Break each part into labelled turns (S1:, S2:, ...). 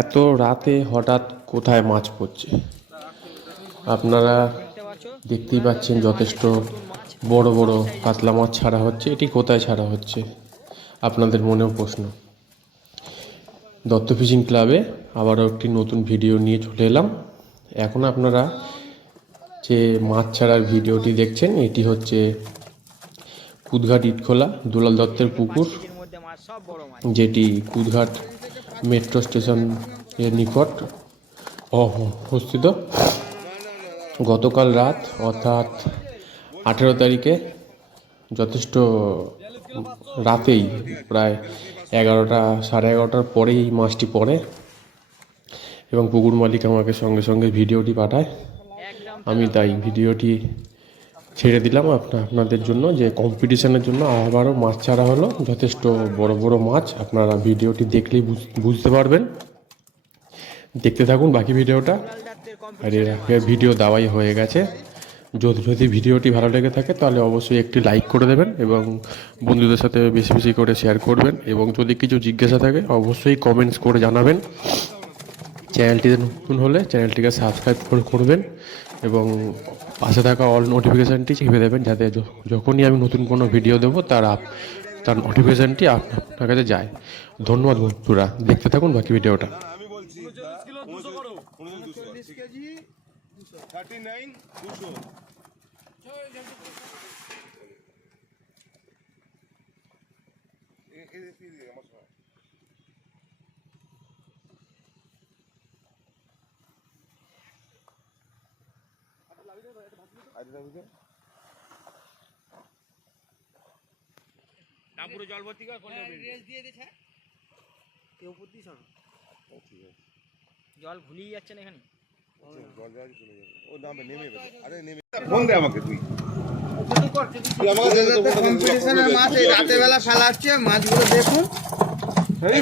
S1: এত রাতে হঠাৎ কোথায় মাছ পড়ছে? আপনারা দেখতেই পাচ্ছেন যথেষ্ট বড় বড় কাতলা মাছ ছাড়া হচ্ছে। এটি কোথায় ছাড়া হচ্ছে? আপনাদের মনেও প্রশ্ন। দত্ত ফিশিং ক্লাবে আবারও একটি নতুন ভিডিও নিয়ে চলে এলাম। এখন আপনারা যে মাছ ছাড়ার ভিডিওটি দেখছেন এটি হচ্ছে কুদঘাট ইটখোলা দুলাল দত্তের পুকুর যেটি কুদঘাট মেট্রো স্টেশনের নিকট অবস্থিত। গতকাল রাত, অর্থাৎ আঠেরো তারিখে, যথেষ্ট রাতেই, প্রায় এগারোটা, সাড়ে এগারোটার পরেই এই মাছটি পড়ে এবং পুকুর মালিক আমাকে সঙ্গে সঙ্গে ভিডিওটি পাঠায়। আমি তাই ভিডিওটি ছেড়ে দিলাম আপনা, আপনাদের জন্য যে কম্পিটিশনের জন্য আবারও মাছ ছাড়া হলো। যথেষ্ট বড় বড় মাছ। আপনারা ভিডিওটি দেখলেই বুঝ- বুঝতে পারবেন। দেখতে থাকুন বাকি ভিডিওটা। আর ভিডিও দেওয়াই হয়ে গেছে। যদি যদি ভিডিওটি ভালো লেগে থাকে তাহলে অবশ্যই একটি লাইক করে দেবেন এবং বন্ধুদের সাথে বেশি বেশি করে শেয়ার করবেন এবং যদি কিছু জিজ্ঞাসা থাকে অবশ্যই কমেন্টস করে জানাবেন। চ্যানেলটিতে নতুন হলে চ্যানেলটিকে সাবস্ক্রাইব করে, করবেন। এবং পাশে থাকা অল নোটিফিকেশানটি চেপে দেবেন যাতে যখনই আমি নতুন কোনো ভিডিও দেবো তার আপ- তার নোটিফিকেশানটি আপনার কাছে যায় ধন্যবাদ বন্ধুরা দেখতে থাকুন বাকি ভিডিওটা
S2: বলছি উনচল্লিশ কেজি থার্টি নাইন দুশো
S3: পুরো জল ভর্তি কর কোন রেস দিয়ে দিছে কেউ জল ভুলিয়ে যাচ্ছে না এখানে?
S2: ও নেমে আরে নেমে ফোন দে আমাকে তুই।
S4: কম্পিটিশনের মাছ এই রাতের বেলা ফেলা হচ্ছে মাছগুলো দেখুন
S2: এই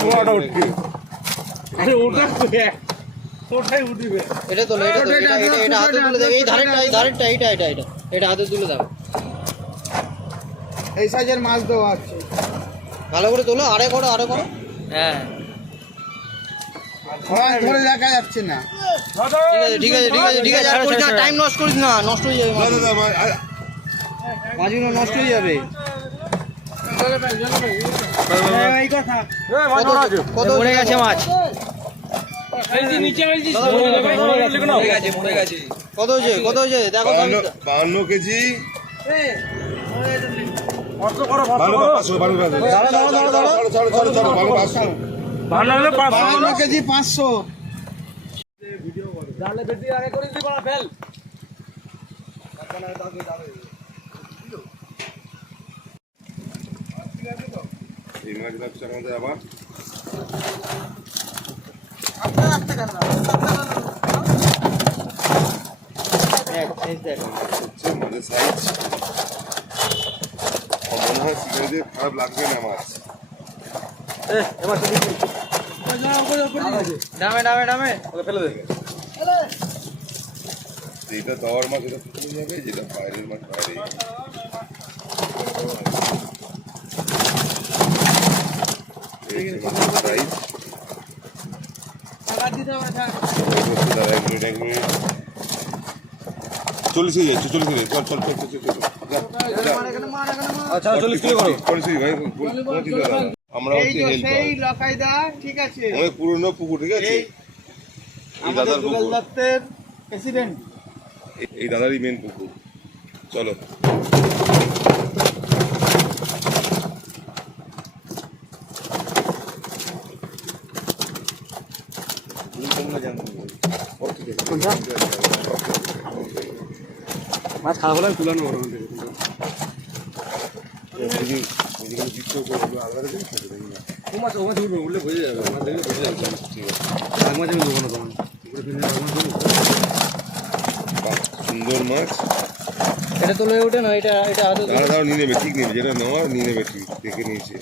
S2: উঠবি
S5: এটা তোলো এটা তোলো এটা এটা এটা হাতে তুলে দেবে। এই ধারেরটা এই ধারেরটা এইটা এটা এটা এটা হাতে তুলে দাও।
S4: এই সাইজের মাছ দেওয়া
S5: ভালো করে তোলো আরে করো আরে করো।
S3: হ্যাঁ।
S4: ধরে যাচ্ছে না।
S5: ঠিক আছে ঠিক আছে ঠিক আছে ঠিক আছে আর করিস না টাইম নষ্ট করিস না নষ্ট হয়ে যাবে মাছগুলো। নষ্ট হয়ে যাবে। কত কত
S3: গেছে মাছ।
S5: কত হয়েছে? কত হয়েছে? দেখো
S2: বাহান্ন
S5: দামটা।
S2: বাহান্ন কেজি। পাঁচশো ছাড়ো ছাড়ো ভালো পাঁচশো।
S4: বাহান্ন কেজি পাঁচশো।
S2: এই মাছ ব্যবসা আমাদের আবার মনে হয় সিগারেটে খারাপ লাগবে না মাছ
S5: ডামে ডামে ডামে
S2: যেটা দেওয়ার মাছ এটা চলে যাবে, যেটা বাইরের মাছ বাইরে এই যে মাছের সাইজ দাদা এক মিনিট এক মিনিট হয়ে হয়ে আচ্ছা আমরা
S4: ঠিক আছে
S2: অনেক পুরনো পুকুর ঠিক আছে এই দাদার
S4: প্রেসিডেন্ট
S2: এই দাদারই মেন পুকুর চলো
S4: মাছ খাওয়া হলে তুলানো বড়
S2: এদিকে এদিকে যুক্ত করে হলো আলাদা জিনিস থাকে নাকি না?
S4: ও মাছ ও মাছ উঠবে উঠলে বোঝা যাবে মাছ দেখলে বোঝা যাবে।
S2: ঠিক আছে।
S4: এক মাছ আমি দেবো না তখন।
S2: সুন্দর মাছ।
S5: এটা তোলো ওঠে না এটা এটা তুলে-
S2: দাঁড়া দাঁড়া নিয়ে নেবে ঠিক নেবে যেটা নেওয়া নিয়ে নেবে ঠিক দেখে নিয়েছে।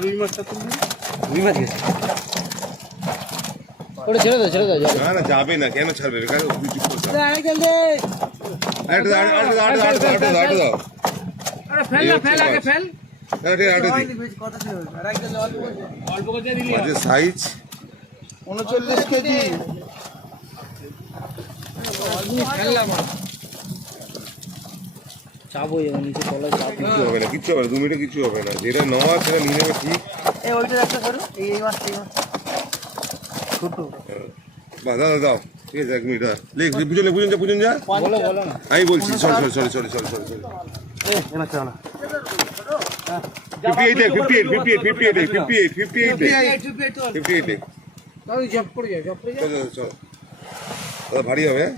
S4: রুই মাছটা তুলবি। রুই মাছ গেছে?
S5: ওটা ছেড়ে দাও ছেড়ে দাও
S2: না না যাবে না কেন ছাড়বে বেকার চুপ। দাও। না সাইজ
S5: উনচল্লিশ কেজি চাবো নিচে তলায় চাপ
S2: কিচ্ছু হবে না কিচ্ছু হবে না দু মিনিটে কিচ্ছু হবে না যেটা নেওয়া সেটা নিয়ে নেবে ঠিক
S5: এই ওইটা একটা করো এই এই
S2: দাদা দাও ঠিক আছে এক মিনিট লেখ বুঝুন বুঝুন যা। বুঝুন যা আমি বলছি sorry sorry sorry sorry sorry sorry fifty eight fifty eight fifty eight fifty eight fifty eight fifty fifty চলো। ভারী হবে হ্যাঁ?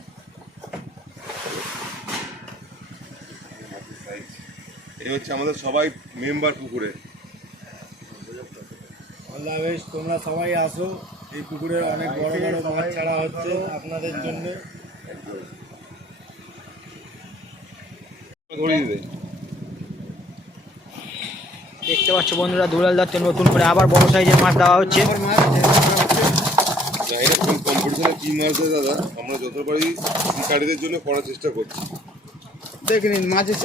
S2: এই হচ্ছে আমাদের সবাই মেম্বার পুকুরে।
S4: আল্লাহ তোমরা সবাই আসো। এই পুকুরে অনেক বড় বড় মাছ ছাড়া হচ্ছে আপনাদের জন্য।
S5: দেখতে পাচ্ছ বন্ধুরা দুলাল দত্ত নতুন করে আবার বড় সাইজের মাছ দেওয়া হচ্ছে।
S2: জানি না কোন কম্পিটিশনে কি মাছ দেয় দাদা? আমরা যত পারি শিকারীদের জন্য করার চেষ্টা করছি।
S5: দেখে নিন মাছের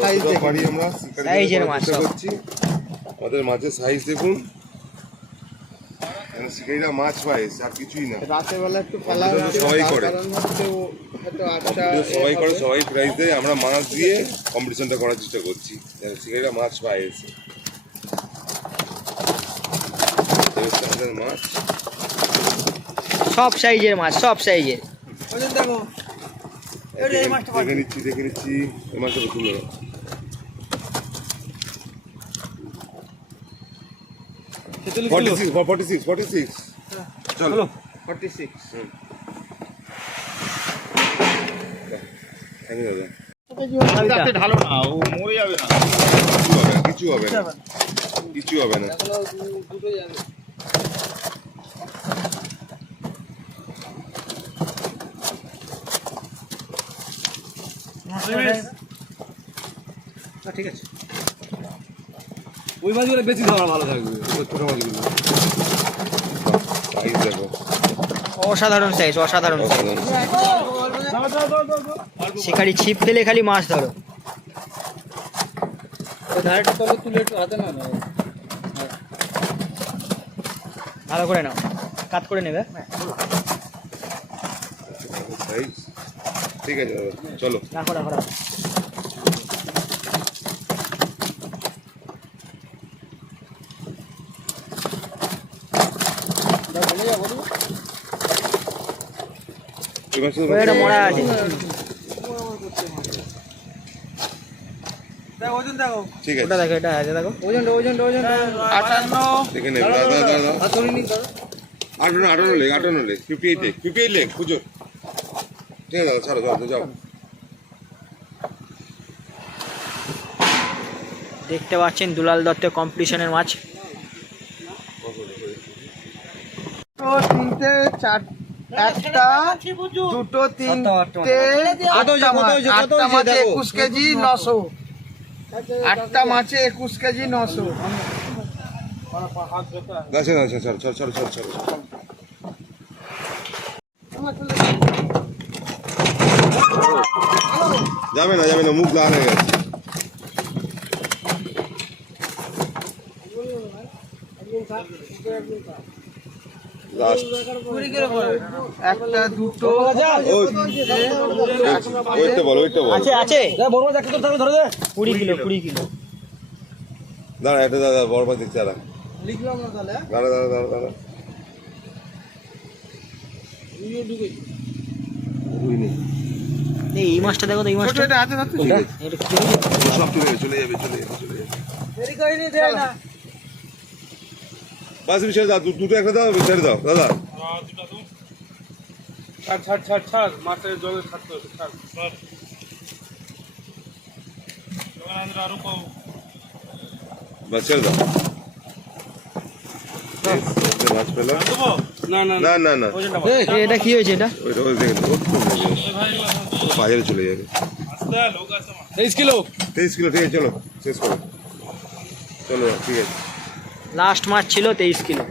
S2: পারি আমরা শিকারীদের চেষ্টা করছি। আমাদের মাছের সাইজ দেখুন। শিকারীরা মাছ পায় আর কিছুই না।
S5: রাতের বেলা একটু
S2: Competition সবাই করে। সবাই করে সবাই প্রাইজ দেয় আমরা মাছ দিয়ে কম্পিটিশনটা করার চেষ্টা করছি যেন মাছ পায় এসে। মাছ।
S5: সব সাইজের মাছ সব সাইজের।
S2: দেখে। নিচ্ছি দেখে নিচ্ছি এই মাছটা খুব সুন্দর forty six forty six forty six চলো।
S5: ফর্টি সিক্স
S2: থ্যাংক ইউ দাদা
S4: ঢালো না ও মরে যাবে না।
S2: কিছু হবে না কিছু হবে না।
S3: যাবে।
S5: ঠিক আছে।
S4: ওই মাছগুলো বেশি ধরা ভালো থাকবে ছোট মাছগুলো
S2: সাইজ দেখো।
S5: অসাধারণ সাইজ অসাধারণ সাইজ শিকারি ছিপ ফেলে খালি মাছ ধরো।
S3: ওই ধারেটা তলে তুলে একটু হাতে না নাও।
S5: ভালো করে নাও। কাট করে নেবে?
S2: ঠিক আছে চলো।
S5: রাখো রাখো রাখো। মরা আছে।
S2: ঠিক
S5: ওটা দেখো এটা আছে দেখো।
S3: ওজনটা ওজনটা ওজনটা
S2: দেখে
S3: হাতুড়ি
S2: লেগ লেগ লেগ লেগ ঠিক আছে ছাড়ো যাও।
S5: দেখতে পাচ্ছেন দুলাল দত্তের কম্পিটিশনের মাছ।
S6: তিনটে চার একটা দুটো তিনটে আটটা মাছ মাছে একুশ কেজি নশো। আটটা মাছে একুশ কেজি নশো।
S2: আচ্ছা আচ্ছা যাবে না যাবে না মুখ লাল হয়ে গেছে। লাস্ট
S6: একটা দুটো
S2: ওইটা বলো ওইটা বলো
S5: আছে আছে কুড়ি কিলো কুড়ি কিলো
S2: দাঁড়া এটা দাদা বড় মাছ দেখছি দাঁড়া
S3: লিখলাম না তাহলে?
S2: দাঁড়া দাঁড়া দাঁড়া দাঁড়া
S5: এই মাছটা দেখো তো এই মাছটা।
S6: এটা
S2: আছে চলে যাবে চলে যাবে চলে যাবে।
S6: দেরি করিনি দে না।
S2: বাস ছেড়ে দাও দুটো একটা দাও ছেড়ে দাও দাদা।
S4: ছাড় ছাড় ছাড় ছাড় মাছের জলে থাকতে হবে ছাড়।
S2: বাস ছেড়ে দাও। এই, একটা মাছ পেলাম
S4: না না
S2: না। না না
S5: এটা কি হয়েছে এটা?
S2: বাজারে চলে যাবে।
S4: তেইশ কিলো।
S2: তেইশ কিলো ঠিক আছে চলো শেষ করো। চলো ঠিক আছে।
S5: লাস্ট মাছ ছিল তেইশ কিলো